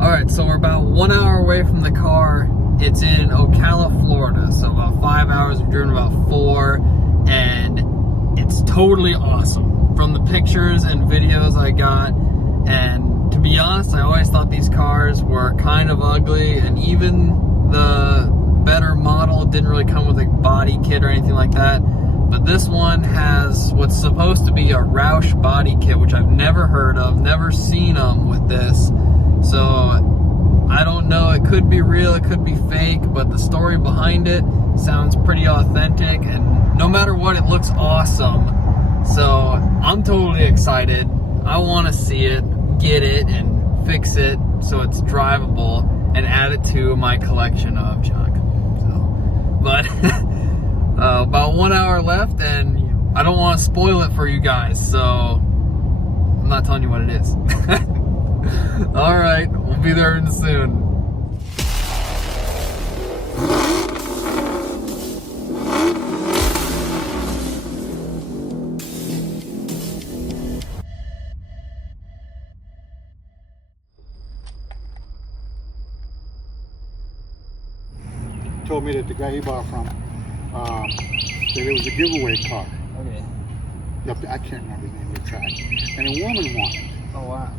Alright, so we're about 1 hour away from the car. It's in Ocala, Florida. So about 5 hours, we've driven about 4, and it's totally awesome. From the pictures and videos I got, and to be honest, I always thought these cars were kind of ugly, and even the better model didn't really come with a body kit or anything like that. But this one has what's supposed to be a Roush body kit, which I've never heard of, never seen them with this. So I don't know, it could be real, it could be fake, but the story behind it sounds pretty authentic, and no matter what, it looks awesome. So I'm totally excited. I want to see it, get it, and fix it so it's drivable and add it to my collection of junk. So, but about 1 hour left, and I don't want to spoil it for you guys, so I'm not telling you what it is. Alright, we'll be there soon. Told me that the guy he bought from, that it was a giveaway car. Okay. Yep, I can't remember the name of the track. And a woman won it. Oh wow.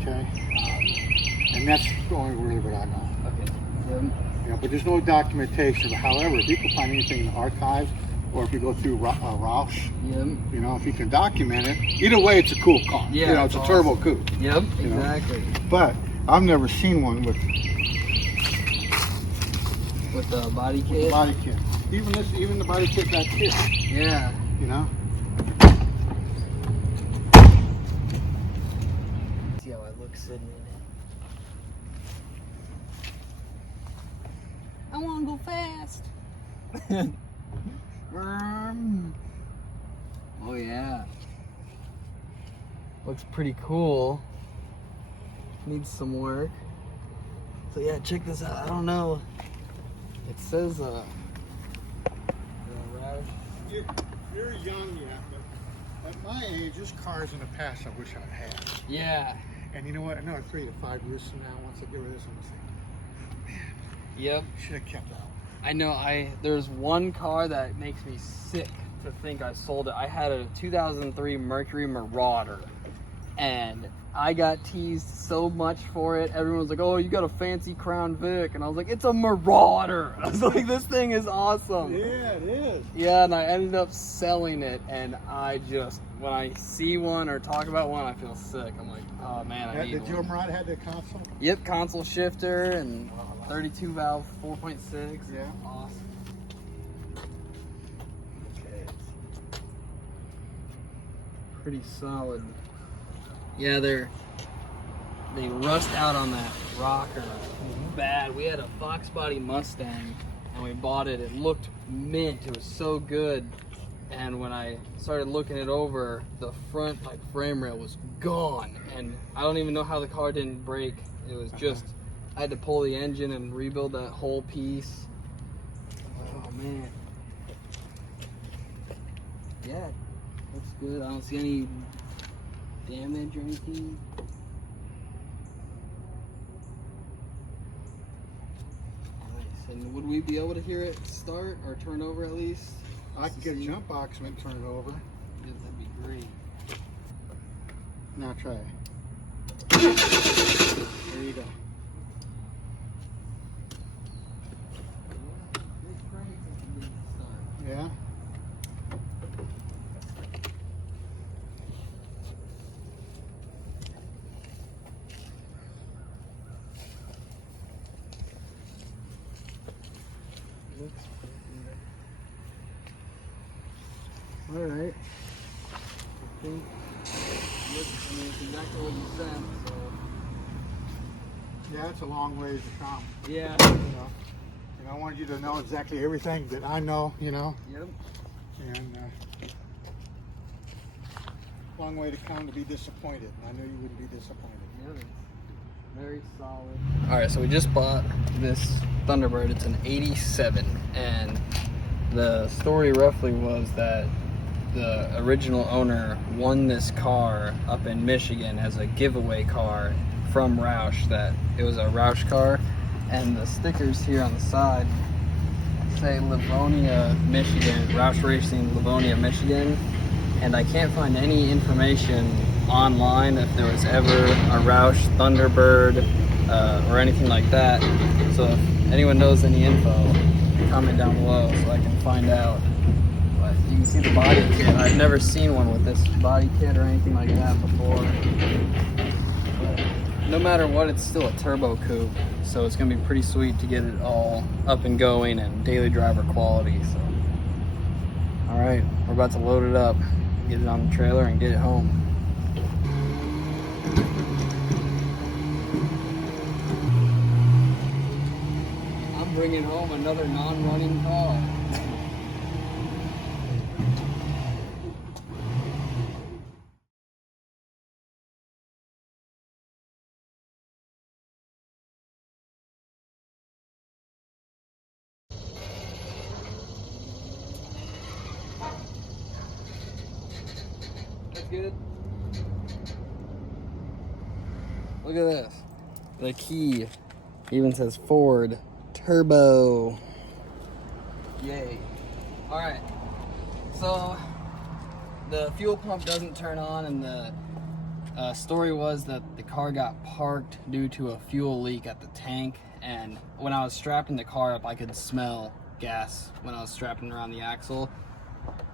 Okay. And that's the only really what I know. Okay. You know, but there's no documentation. However, if you can find anything in the archives, or if you go through Roush, you know, if you can document it, either way, it's a cool car. Yeah, you know, it's a turbo coupe. Yep, you know? exactly. But I've never seen one with the body kit. the body kit. Even the body kit back here. Yeah. You know. See how it looks sitting in it. I want to go fast. Oh yeah. Looks pretty cool. Needs some work. So yeah, check this out. I don't know. It says Roush. You're young yet, but at my age, this car's in the past I wish I'd had. Yeah. And you know what? Another 3 to 5 years from now, once I get rid of this, I'm gonna think, man, Yep. should have kept that. I know. There's one car that makes me sick to think I sold it. I had a 2003 Mercury Marauder, and I got teased so much for it. Everyone was like, "Oh, you got a fancy Crown Vic," and I was like, "It's a Marauder." I was like, "This thing is awesome." Yeah, it is. Yeah, and I ended up selling it, and I just, when I see one or talk about one, I feel sick. I'm like, "Oh man, I need Did your one." Marauder have the console? Yep, console shifter and 32 valve 4.6. Yeah. Awesome. Okay. Pretty solid. Yeah, they rust out on that rocker bad. We had a Fox body Mustang and we bought it. It looked mint. It was so good. And when I started looking it over, the front frame rail was gone. And I don't even know how the car didn't break. It was just, I had to pull the engine and rebuild that whole piece. Oh man. Yeah, looks good. I don't see any damage or anything. Nice. And would we be able to hear it start or turn over at least? I can get a jump box and turn it over. Yeah, that'd be great. Now try it. There you go. Yeah. All right. I think it's exactly what you said. So. Yeah, it's a long ways to come. Yeah. You know, and I wanted you to know exactly everything that I know. You know. Yep. And long way to come to be disappointed. And I knew you wouldn't be disappointed. Yeah, it's very solid. All right, so we just bought this Thunderbird. It's an 87, and the story roughly was that the original owner won this car up in Michigan as a giveaway car from Roush, that it was a Roush car, and the stickers here on the side say Livonia, Michigan, Roush Racing, Livonia, Michigan, and I can't find any information online if there was ever a Roush Thunderbird or anything like that. So if anyone knows any info, comment down below so I can find out. But you can see the body kit. I've never seen one with this body kit or anything like that before. But no matter what, it's still a turbo coupe, so it's gonna be pretty sweet to get it all up and going and daily driver quality. So, all right, we're about to load it up, get it on the trailer, and get it home. I'm bringing home another non-running car. That's good. Look at this. The key even says Ford Turbo. Yay. Alright. So the fuel pump doesn't turn on, and the story was that the car got parked due to a fuel leak at the tank, and when I was strapping the car up I could smell gas when I was strapping around the axle.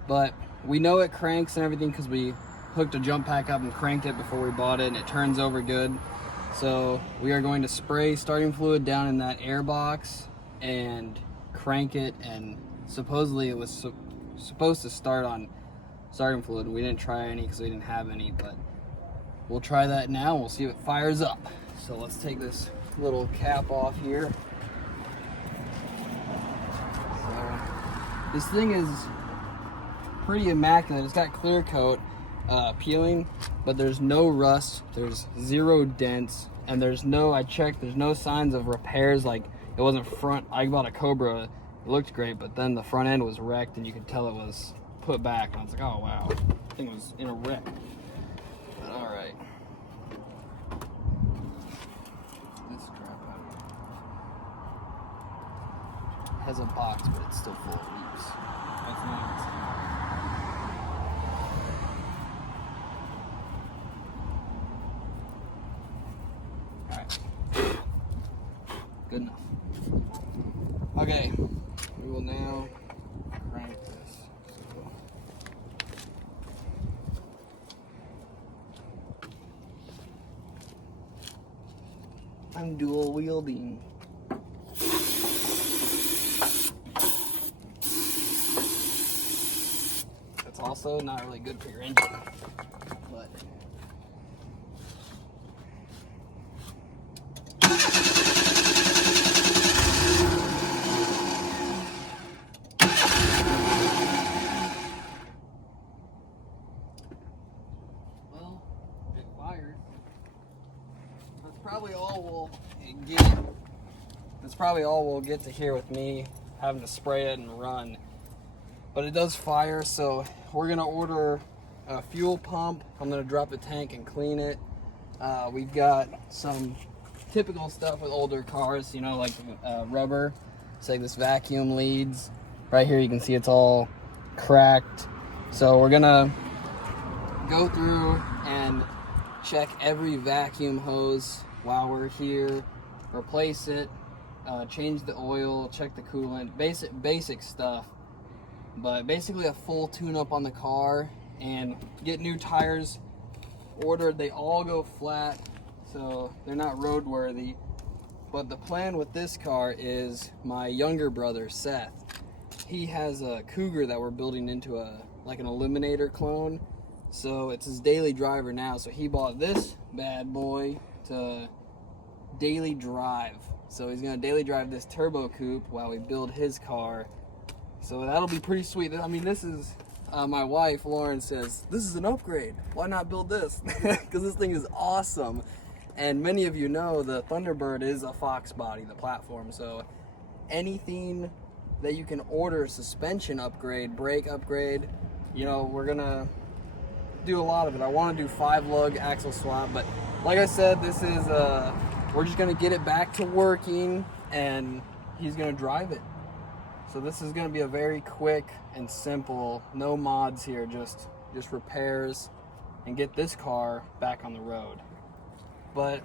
But we know it cranks and everything because we hooked a jump pack up and cranked it before we bought it, and it turns over good. So we are going to spray starting fluid down in that air box and crank it, and supposedly it was supposed to start on starting fluid. We didn't try any because we didn't have any, but we'll try that now and we'll see if it fires up. So let's take this little cap off here. So this thing is pretty immaculate. It's got clear coat peeling, but there's no rust, there's 0 dents, and there's no, I checked, there's no signs of repairs. Like, it wasn't front, I bought a Cobra, it looked great, but then the front end was wrecked and you could tell it was put back, and I was like, oh wow, the thing was in a wreck. But all right, this crap out. It has a box, but it's still full of leaves. That's nice. Good enough. Okay, we will now crank this. I'm dual wielding. That's also not really good for your engine, but that's probably all we'll get to hear with me having to spray it and run. But it does fire, so we're gonna order a fuel pump. I'm gonna drop the tank and clean it. We've got some typical stuff with older cars, you know, like rubber. It's like this vacuum leads. Right here you can see it's all cracked. So we're gonna go through and check every vacuum hose while we're here, replace it, change the oil, check the coolant, basic stuff. But basically a full tune-up on the car, and get new tires ordered. They all go flat, so they're not roadworthy. But the plan with this car is my younger brother, Seth. He has a Cougar that we're building into like an Eliminator clone. So it's his daily driver now. So he bought this bad boy to daily drive. So he's gonna daily drive this turbo coupe while we build his car. So that'll be pretty sweet. I mean, this is, my wife, Lauren, says, this is an upgrade. Why not build this? Because this thing is awesome. And many of you know the Thunderbird is a Fox body, the platform. So anything that you can order, suspension upgrade, brake upgrade, you know, we're gonna do a lot of it. I want to do 5-lug axle swap, but like I said, this is we're just gonna get it back to working, and he's gonna drive it. So this is gonna be a very quick and simple, no mods here, just repairs, and get this car back on the road. But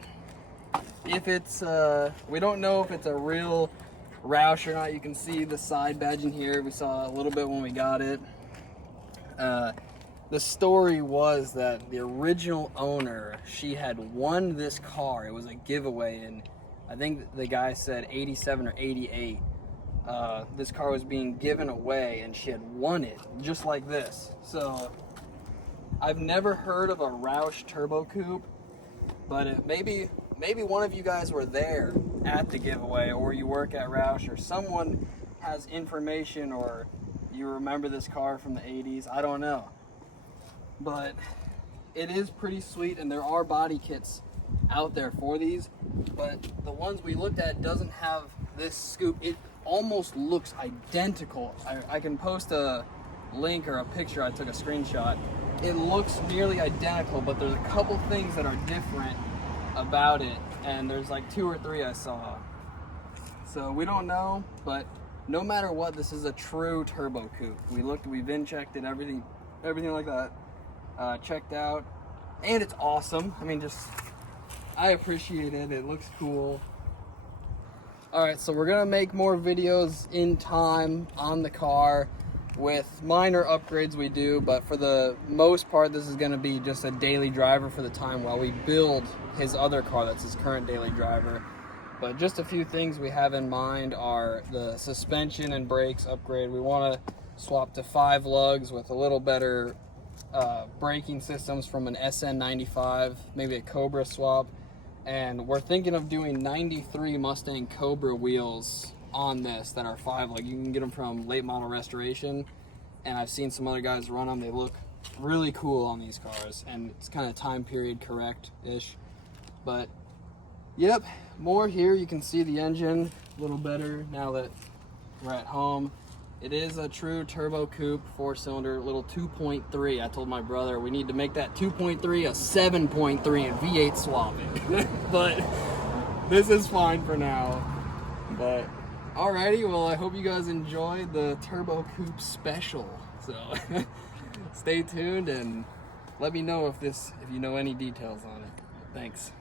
if it's we don't know if it's a real Roush or not. You can see the side badging here. We saw a little bit when we got it. The story was that the original owner, she had won this car. It was a giveaway, and I think the guy said 87 or 88. This car was being given away, and she had won it just like this. So I've never heard of a Roush Turbo Coupe, but maybe one of you guys were there at the giveaway, or you work at Roush, or someone has information, or you remember this car from the 80s. I don't know. But it is pretty sweet, and there are body kits out there for these, but the ones we looked at doesn't have this scoop. It almost looks identical. I can post a link or a picture. I took a screenshot. It looks nearly identical, but there's a couple things that are different about it, and there's like 2 or 3 I saw. So we don't know, but no matter what, this is a true turbo coupe. We looked, we VIN checked it, everything like that. Checked out, and it's awesome. I mean, I appreciate it. It looks cool. All right, so we're gonna make more videos in time on the car with minor upgrades we do, but for the most part, this is gonna be just a daily driver for the time while we build his other car that's his current daily driver. But just a few things we have in mind are the suspension and brakes upgrade. We wanna swap to 5 lugs with a little better braking systems from an SN95, maybe a Cobra swap, and we're thinking of doing 93 Mustang Cobra wheels on this that are 5 lug. You can get them from Late Model Restoration, and I've seen some other guys run them. They look really cool on these cars, and it's kind of time period correct-ish. But yep, more here. You can see the engine a little better now that we're at home. It is a true turbo coupe, 4-cylinder, little 2.3. I told my brother we need to make that 2.3 a 7.3 and V8 swap it. But this is fine for now. But alrighty, well, I hope you guys enjoyed the turbo coupe special. So stay tuned and let me know if you know any details on it. Thanks.